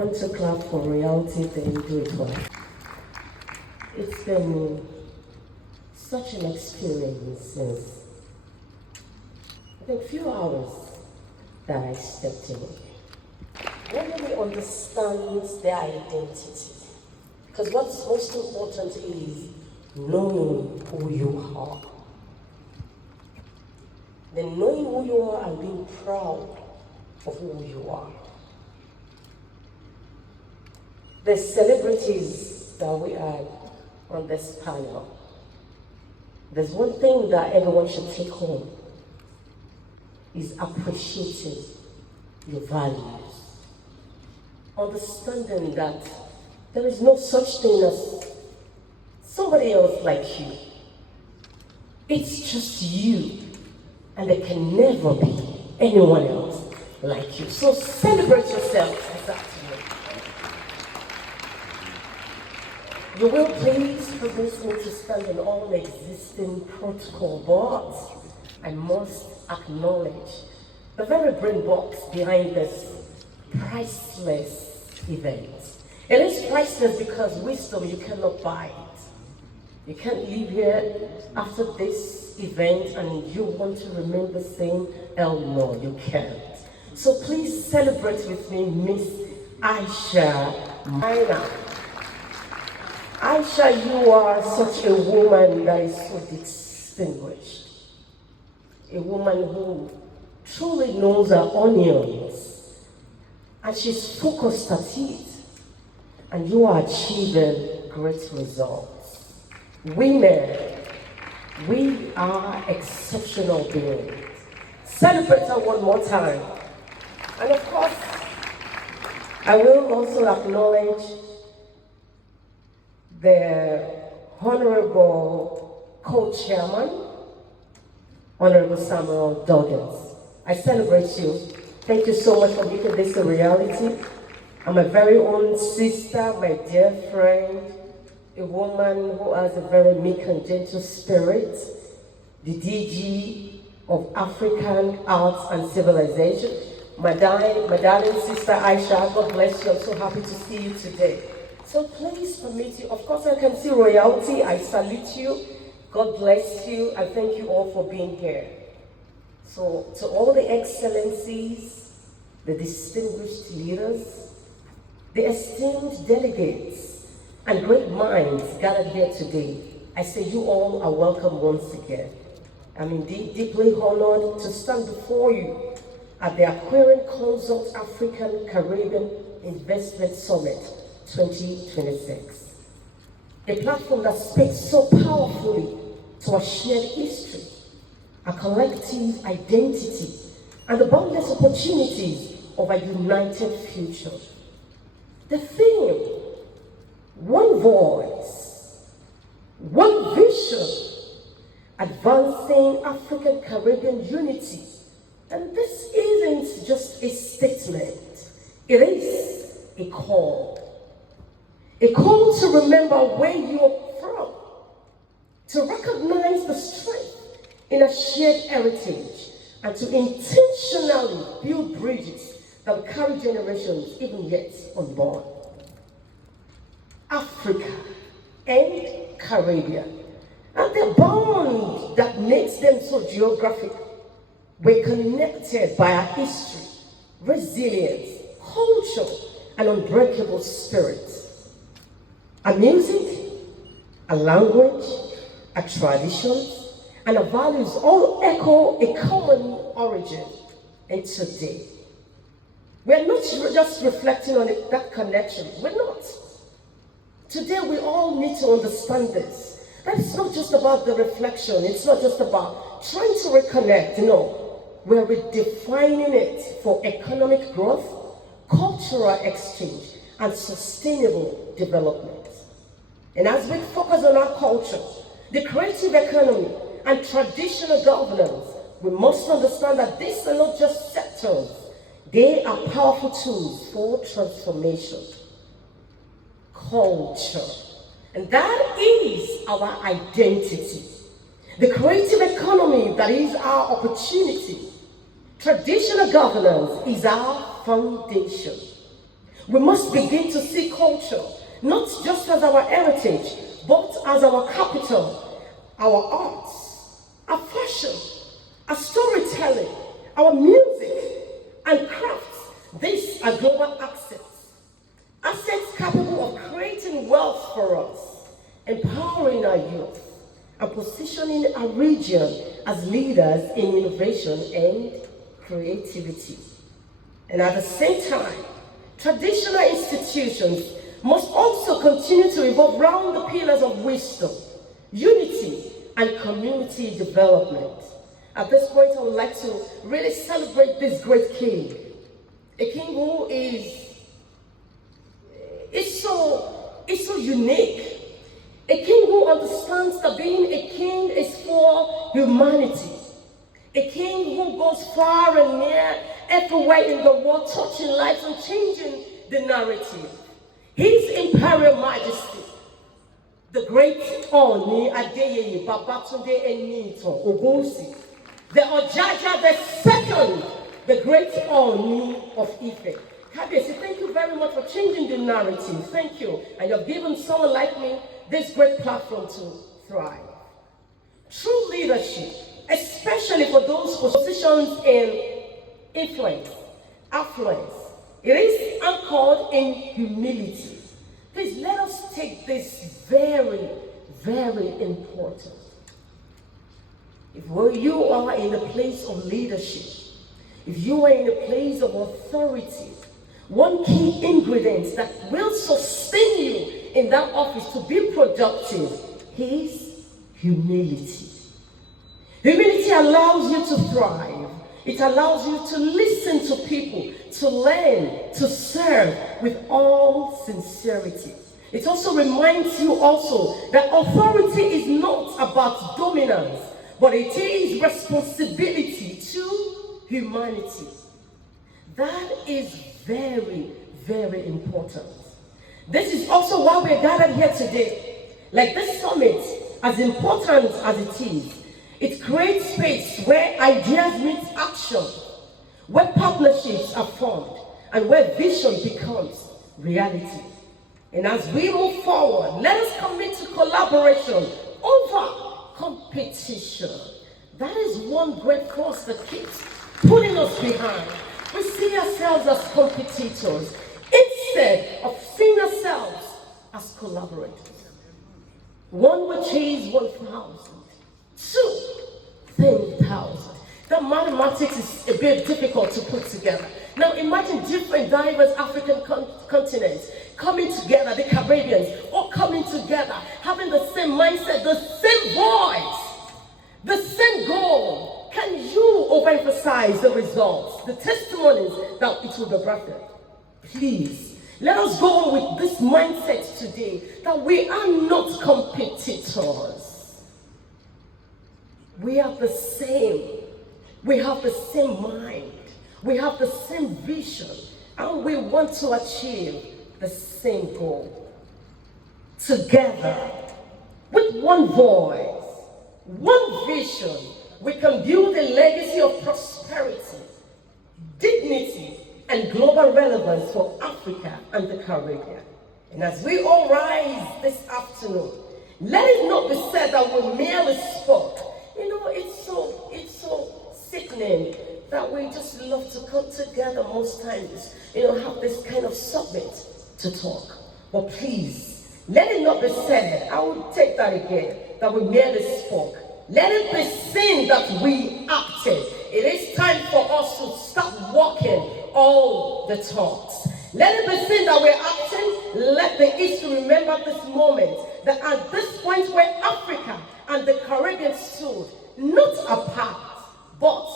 want to clap for reality, then do it well. It's been such an experience since I think a few hours that I stepped in. When we understand their identity, because what's most important is knowing who you are. Then knowing who you are and being proud of who you are. The celebrities that we had on this panel, there's one thing that everyone should take home, is appreciating your values. Understanding that there is no such thing as somebody else like you. It's just you, and there can never be anyone else like you. So celebrate yourself this afternoon. You will please permit me to stand on all existing protocol, but I must acknowledge the very brain box behind this priceless event. It is priceless because wisdom you cannot buy it. You can't leave here after this event and you want to remain the same. Hell no, you can't. So please celebrate with me, Miss Aisha Maina. Aisha, you are such a woman that is so distinguished. A woman who truly knows her onions, and she's focused at it, and you are achieving great results. Women, we are exceptional beings. Celebrate her one more time. And of course, I will also acknowledge the Honorable Co-Chairman, Honorable Samuel Doggins. I celebrate you. Thank you so much for making this a reality. I'm a very own sister, my dear friend, a woman who has a very meek and gentle spirit, the DG of African Arts and Civilization. My darling sister Aisha, God bless you. I'm so happy to see you today. So please permit you, of course I can see royalty, I salute you, God bless you, and thank you all for being here. So to all the excellencies, the distinguished leaders, the esteemed delegates, and great minds gathered here today, I say you all are welcome once again. I'm indeed deeply honored to stand before you at the Aquarian Consult Afri-Caribbean Investment Summit 2026. A platform that speaks so powerfully to our shared history, our collective identity, and the boundless opportunities of a united future. The theme, one voice, one vision, advancing African Caribbean unity. And this isn't just a statement, it is a call. A call to remember where you're from, to recognize the strength in a shared heritage, and to intentionally build bridges that will carry generations even yet unborn. Africa and Caribbean, and the bond that makes them so geographic. We're connected by our history, resilience, culture, and unbreakable spirit. Our music, our language, our traditions, and our values all echo a common origin. And today, we're not just reflecting on that connection. We're not. Today, we all need to understand this. That it's not just about the reflection. It's not just about trying to reconnect. No, we're redefining it for economic growth, cultural exchange, and sustainable development. And as we focus on our culture, the creative economy, and traditional governance, we must understand that these are not just sectors, they are powerful tools for transformation. Culture, and that is our identity. The creative economy, that is our opportunity. Traditional governance is our foundation. We must begin to see culture, not just as our heritage, but as our capital, our arts, our fashion, our storytelling, our music, and crafts. These are global assets. Assets capable of creating wealth for us, empowering our youth, and positioning our region as leaders in innovation and creativity. And at the same time, traditional institutions must also continue to evolve around the pillars of wisdom, unity, and community development. At this point, I would like to really celebrate this great king, a king who is so unique, a king who understands that being a king is for humanity, a king who goes far and near everywhere in the world, touching lives and changing the narrative. His Imperial Majesty, the great Ooni Enitan-Ogunwusi, the Ojaja the second, the great Ooni of Ife. Kabiyesi, thank you very much for changing the narrative. Thank you. And you've given someone like me this great platform to thrive. True leadership, especially for those positions in influence, affluence, it is anchored in humility. Please let us take this very, very important. If you are in a place of leadership, if you are in a place of authority, one key ingredient that will sustain you in that office to be productive is humility. Humility allows you to thrive. It allows you to listen to people, to learn, to serve with all sincerity. It also reminds you also that authority is not about dominance, but it is responsibility to humanity. That is very, very important. This is also why we're gathered here today. Like this summit, as important as it is, it creates space where ideas meet action, where partnerships are formed, and where vision becomes reality. And as we move forward, let us commit to collaboration over competition. That is one great cause that keeps pulling us behind. We see ourselves as competitors instead of seeing ourselves as collaborators. One will chase 1,000, 10,000. That mathematics is a bit difficult to put together. Now imagine different diverse African continents coming together, the Caribbeans, all coming together, having the same mindset, the same voice, the same goal. Can you overemphasize the results, the testimonies that it will be brought? Please, let us go with this mindset today that we are not competitors. We are the same. We have the same mind. We have the same vision. And we want to achieve the same goal. Together, with one voice, one vision, we can build a legacy of prosperity, dignity, and global relevance for Africa and the Caribbean. And as we all rise this afternoon, let it not be said that we merely spoke. You know, it's so sickening that we just love to come together most times, have this kind of summit to talk. But please, let it not be said, I will take that again, that we merely spoke. Let it be seen that we acted. It is time for us to stop walking all the talks. Let it be seen that we're acting. Let the East remember this moment, that at this point where Africa and the Caribbean stood, not apart, but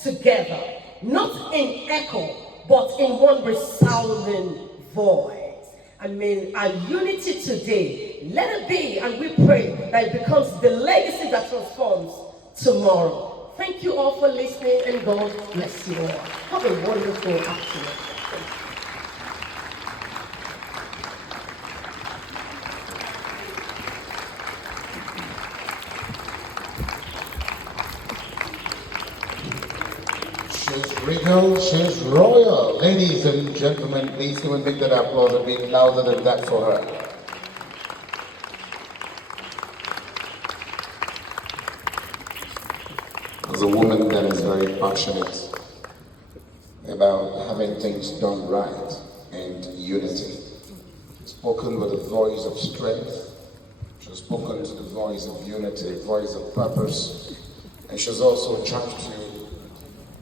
together. Not in echo, but in one resounding voice. And may our unity today, let it be, and we pray that it becomes the legacy that transforms tomorrow. Thank you all for listening, and God bless you all. Have a wonderful afternoon. She's regal, she's royal. Ladies and gentlemen, please give a big applause and be louder than that for her. As a woman that is very passionate about having things done right and unity. She's spoken with a voice of strength. She's spoken to the voice of unity, voice of purpose. And she's also tried to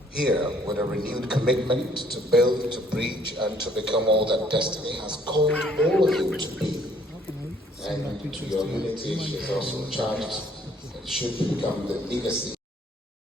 hear with a renewed commitment to build, to preach, and to become all that destiny has called all of you to be. And to your unity, she's also charged that should become the legacy